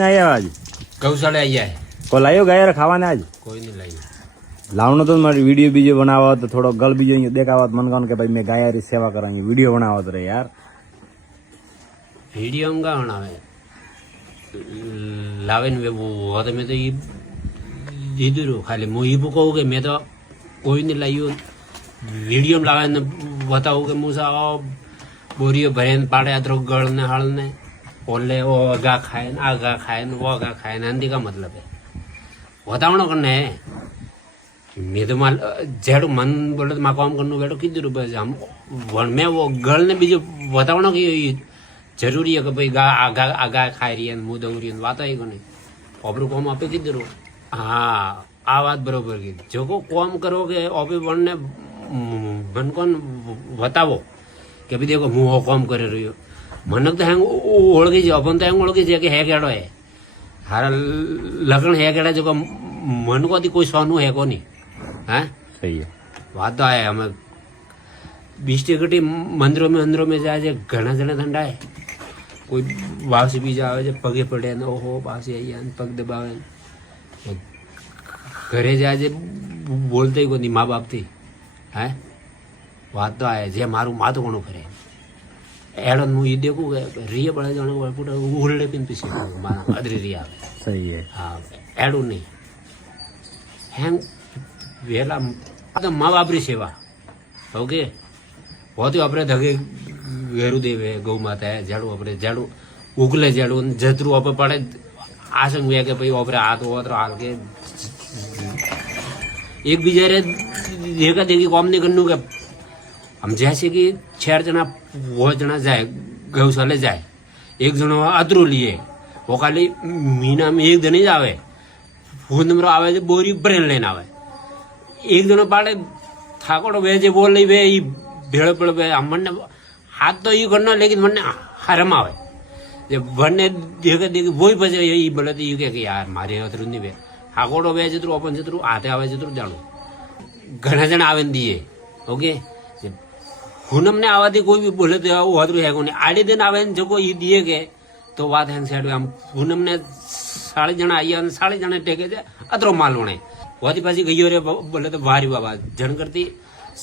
आया आज गौशाला आई है को लायो गायर खावाने आज कोई नहीं लाई लावनो तो मारी वीडियो बीजो बनावा तो थोड़ो गल बीजो देखावत मन कौन के भाई मैं गायर की सेवा करांगी वीडियो बनावत रे यार वीडियो में का बनावे लावे ने वो तो मैं तो ये दीदू खाली मुई को कहोगे मैं तो कोई नहीं लाइयो वीडियो में लावे ने बताओगे मुसा बोरियो भरे पाड़े अदरो गल ने हल ने ओले वो गा खाए आ गा खाए वो गा खाए नंदी का मतलब है बतावनो करने मैं तो माल जेड़ो मन बोले तो माँ काम करनो बेटो कितने रुपए से हम वन में वो गल ने बीजो बतावनो कि जरूरी है कि भाई गा खाई रही है मुँह दौरी है बात आई को नहीं ऑपरू काम आपे कितने रो हाँ आ बात बरोबर की जो को काम करोगे ऑपे वन ने मन कौन बतावो कि भाई देखो मुँह काम करे रही हो मनक तो हेंग ओळखी छे अपन तो हेंग ओळखी छे कि हे केड़ो है हारा लखन है केड़ा जो मन को कोई सोनू है को नहीं हैं सही है बात तो आए हमें 20 टिकटी मंदिरों में जाए घना जना ठंडा है कोई वापसी भी जावे पगे पड़े ओहो पास आई पग दबावे घरे जाए बोलते ही को नहीं माँ बाप थी हैं बात तो आए जे मारू माथु कोणो करे एडन मु ये देखू रिये बड़े जण पुट उलड़े पिन पीछे माना अदरी रिया सही है हाँ एडू नहीं हैंग वेला तो माँ बाप री सेवा ओके बहुत ही अपने धगे वेरु देवे गौ माता है झाड़ू अपने झाड़ू उगले झाड़ू जतरू अपने पड़े आसंग वे के भाई अपने हाथ वोत्र हाल के एक बीजे रे देखा देखी काम नहीं करनू के हम जैसे कि 6 जना वो जना जाए गौशाले जाए एक जनो अदरू लिए वो खाली महीना में एक दिन ही जावे फोन नंबर आवे बोरी ब्रेन लेना आवे एक जनो पाड़े थाकोड़ो वे जे बोल वे भेड़ पड़ वे हम मन हाथ तो ये करना लेकिन मन हरम आवे जब बनने देखे देखे वही बजे ये बोले तो ये कि यार मारे अदरू नहीं वे हाकोड़ो वे जतरू अपन जतरू हाथे आवे जतरू जानो घना जन आवे दिए ओके हुनम ने आवा थी कोई भी बोले तो वो अदरू है कोनी आड़े दिन आवे जो को ये दिए गए तो बात है साइड हम हुनम ने 60 जना आई 60 जना टेके थे अदरो माल होने वही पासी गई रे बोले तो भारी बाबा जन करती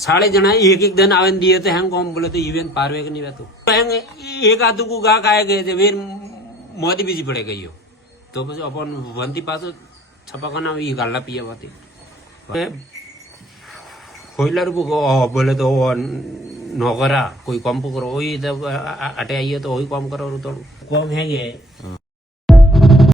60 जना एक दिन आवे दिए थे हम कौन बोले तो इवेंट पारवे नहीं तो एक आदू को गा खाए गए थे फिर मोदी बीजी पड़े गई हो तो बस अपन वंती पास छपा का नाम ये गाला पिया बाती कोयला रूप बोले तो नौकरा कोई कम करो वही अटे आइए तो वही कम करो तो कम है